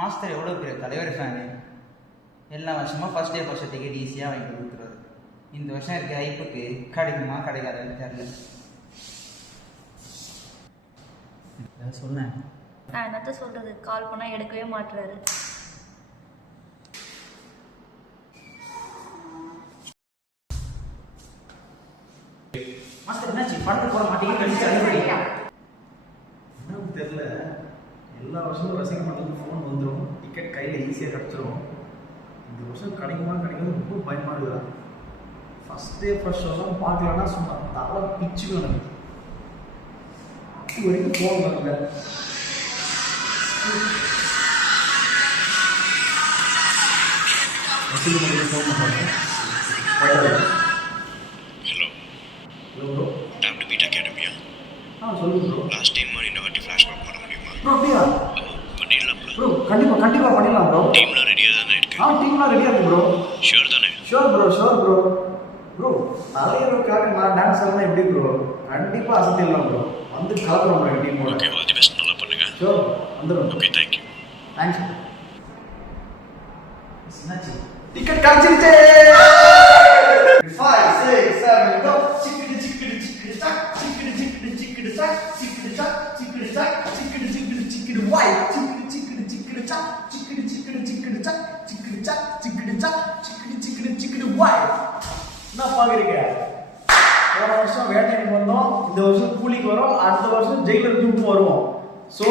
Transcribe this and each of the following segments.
Master எவ்வளோ பெரிய தலைவர் ஃபேனு. எல்லா வருஷமும் ஃபர்ஸ்ட் டே ஃபர்ஸ்ட் டிக்கெட் ஈஸியாக வாங்கி கொடுத்துருவாரு. இந்த வருஷம் இருக்க ஹைப்புக்கு கிடைக்குமா கிடைக்காதுன்னு தெரியல. சொன்னேன் நான் என்னத்த சொல்றது, கால் பண்ணால் எடுக்கவே மாட்டுறாரு. மாஸ்டர் என்னாச்சு, படத்துக்கு போட மாட்டேங்குது என்னன்னு தெரியல. எல்லா வருஷமும் ரசிக மன்றத்துக்கு ஃபோன் வந்துடும், டிக்கெட் கையில் ஈஸியாக கிடச்சிரும். இந்த வருஷம் கிடைக்குமா கிடைக்கும் ரொம்ப பயமாக இருக்குதா. ஃபஸ்ட் டே ஃபர்ஸ்ட் ஷோலாம் பார்க்கலன்னா சும்மா தலை பிச்சுக்கணும். இது வரைக்கும் ஃபோன் வரல. ரசிக மன்றத்துக்கு ஃபோன் பண்ணுறாங்க. Hello bro, Time to beat Academia. சொல்லுங்க ப்ரோ. லாஸ்ட் டைம் மாதிரி இந்த வாட்டி ஃப்ளாஷ்பேக் பண்ண முடியுமா? ப்ரோ அப்படியா? பண்ணிடலாம் ப்ரோ கண்டிப்பாக பண்ணிடலாம் ப்ரோ. டீம்லாம் ரெடியாக தானே இருக்கு? டீம்லாம் ரெடியாக இருக்கு ப்ரோ. ஷூர் தானே? Sure bro. ப்ரோ தலைவருக்காக நான் டான்ஸ் ஆடலாம் எப்படி ப்ரோ? கண்டிப்பாக அசத்திடலாம் ப்ரோ. வந்து கலக்குறோம் ப்ரோ டீமோட. ஓகே, ஆல் தி பெஸ்ட், நல்லா பண்ணுங்க. ஷோர் வந்துடும். Okay, thank you. தேங்க்ஸ். என்னாச்சு? டிக்கெட் கிடைச்சிருச்சு. 5 6 7 go chickity chickity chickity chack chickity chickity chickity chack chickity chack chickity chack chickity chickity chickity white chickity chickity chickity chack chickity chickity chickity chack chickity chack chickity chack chickity chickity chickity white. என்ன பார்க்குறீங்க? போன வருஷம் வேட்டைக்கு வந்தோம், இந்த வருஷம் கூலிக்கு வரோம், அடுத்த வருஷம் ஜெயிலர் டூக்கு வருவோம். So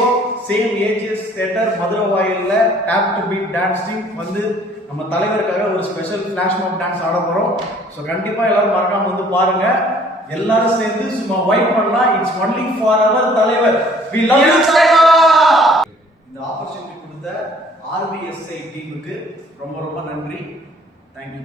same ages theatre Madurai வாயிலில் tap to beat dance team வந்து நம்ம தலைவருக்காக ஒரு ஸ்பெஷல் ஃபிளாஷ் மாப் டான்ஸ் ஆட போகிறோம். ஸோ கண்டிப்பாக எல்லாரும் மறக்காம வந்து பாருங்க. எல்லாரும் சேர்ந்து சும்மா வைப் பண்ணலாம். இட்ஸ் ஒன்லி ஃபார் அவர் தலைவர். We love you China. இந்த ஆப்பர்ச்சுனிட்டி கொடுத்த RBSI டீமுக்கு ரொம்ப ரொம்ப நன்றி. தேங்க்யூ.